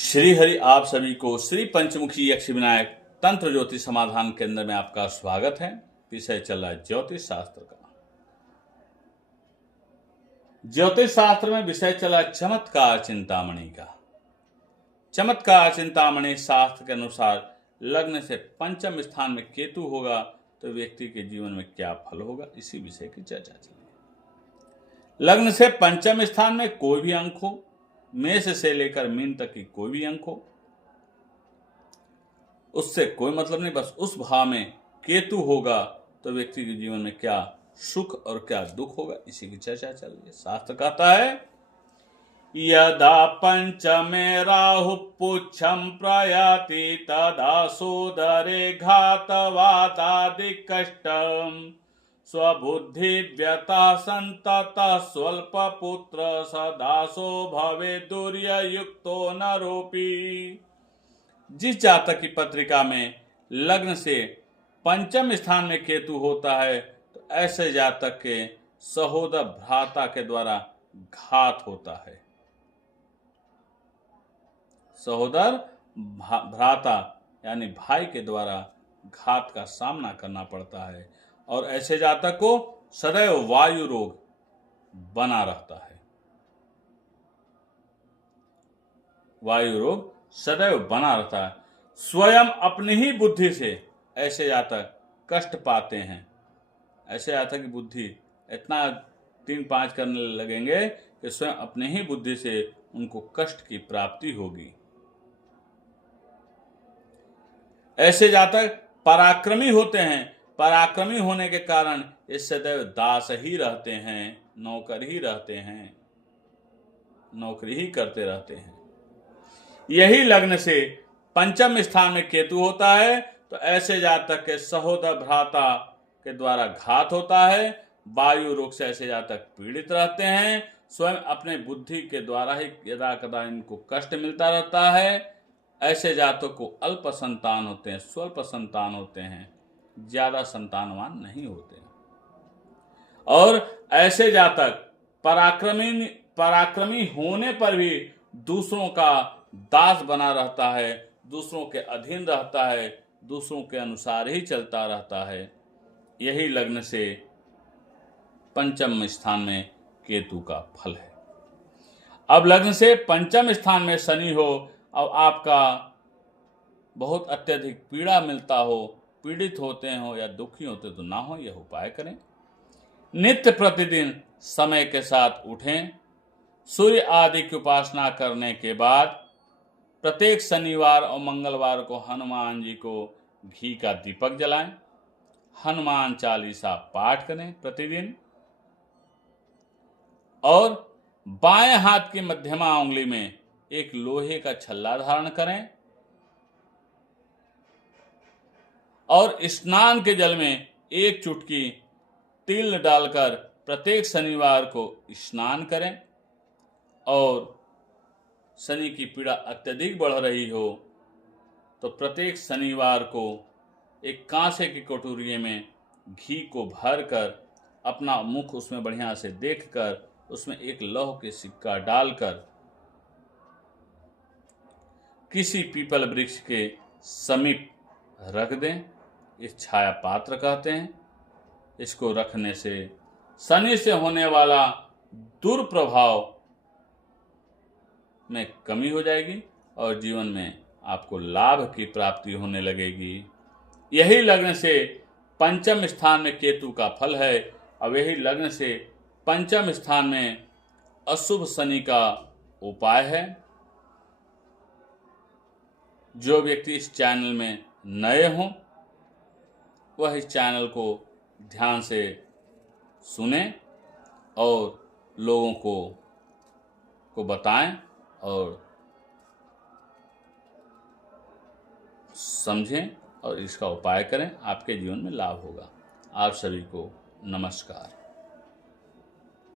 श्री हरि आप सभी को श्री पंचमुखी यक्ष विनायक तंत्र ज्योतिष समाधान केंद्र में आपका स्वागत है। विषय चल रहा है ज्योतिष शास्त्र का। ज्योतिष शास्त्र में विषय चला चमत्कार चिंतामणि का। चमत्कार चिंतामणि शास्त्र के अनुसार लग्न से पंचम स्थान में केतु होगा तो व्यक्ति के जीवन में क्या फल होगा, इसी विषय की चर्चा चलेगी। लग्न से पंचम स्थान में कोई भी अंक हो, मेष से लेकर मीन तक की कोई भी अंक हो, उससे कोई मतलब नहीं, बस उस भाव में केतु होगा तो व्यक्ति के जीवन में क्या सुख और क्या दुख होगा, इसी की चर्चा चल रही है। शास्त्र कहता है यदा पंचमे राहु पुच्छम प्रयाति तदा सोदरे घातवातादि कष्टम स्वबुद्धि व्यता संतता स्वल्प पुत्र सदासो भवे दुर्य युक्तो नरोपी। जिस जातक की पत्रिका में लग्न से पंचम स्थान में केतु होता है तो ऐसे जातक के सहोदर भ्राता के द्वारा घात होता है। सहोदर भ्राता यानी भाई के द्वारा घात का सामना करना पड़ता है और ऐसे जातक को सदैव वायु रोग बना रहता है। वायु रोग सदैव बना रहता है। स्वयं अपनी ही बुद्धि से ऐसे जातक कष्ट पाते हैं। ऐसे जातक की बुद्धि इतना 3-5 करने लगेंगे कि स्वयं अपनी ही बुद्धि से उनको कष्ट की प्राप्ति होगी। ऐसे जातक पराक्रमी होते हैं। पराक्रमी होने के कारण ये सदैव दास ही रहते हैं, नौकर ही रहते हैं, नौकरी ही करते रहते हैं। यही लग्न से पंचम स्थान में केतु होता है तो ऐसे जातक के सहोदर भ्राता के द्वारा घात होता है। वायु रोग से ऐसे जातक पीड़ित रहते हैं। स्वयं अपने बुद्धि के द्वारा ही यदा कदा इनको कष्ट मिलता रहता है। ऐसे जातक को अल्प संतान होते हैं, स्वल्प संतान होते हैं, ज्यादा संतानवान नहीं होते। और ऐसे जातक पराक्रमी होने पर भी दूसरों का दास बना रहता है, दूसरों के अधीन रहता है, दूसरों के अनुसार ही चलता रहता है। यही लग्न से पंचम स्थान में केतु का फल है। अब लग्न से पंचम स्थान में शनि हो और आपका बहुत अत्यधिक पीड़ा मिलता हो, पीड़ित होते हो या दुखी होते तो ना हो, यह उपाय करें। नित्य प्रतिदिन समय के साथ उठें। सूर्य आदि की उपासना करने के बाद प्रत्येक शनिवार और मंगलवार को हनुमान जी को घी का दीपक जलाएं। हनुमान चालीसा पाठ करें प्रतिदिन और बाएं हाथ की मध्यमा उंगली में एक लोहे का छल्ला धारण करें और स्नान के जल में एक चुटकी तिल डालकर प्रत्येक शनिवार को स्नान करें। और शनि की पीड़ा अत्यधिक बढ़ रही हो तो प्रत्येक शनिवार को एक कांसे की कटोरी में घी को भरकर अपना मुख उसमें बढ़िया से देखकर उसमें एक लौह के सिक्का डालकर किसी पीपल वृक्ष के समीप रख दें। इस छाया पात्र कहते हैं। इसको रखने से शनि से होने वाला दुर्प्रभाव में कमी हो जाएगी और जीवन में आपको लाभ की प्राप्ति होने लगेगी। यही लग्न से पंचम स्थान में केतु का फल है। अब यही लग्न से पंचम स्थान में अशुभ शनि का उपाय है। जो व्यक्ति इस चैनल में नए हों वह इस चैनल को ध्यान से सुने और लोगों को बताएं और समझें और इसका उपाय करें। आपके जीवन में लाभ होगा। आप सभी को नमस्कार।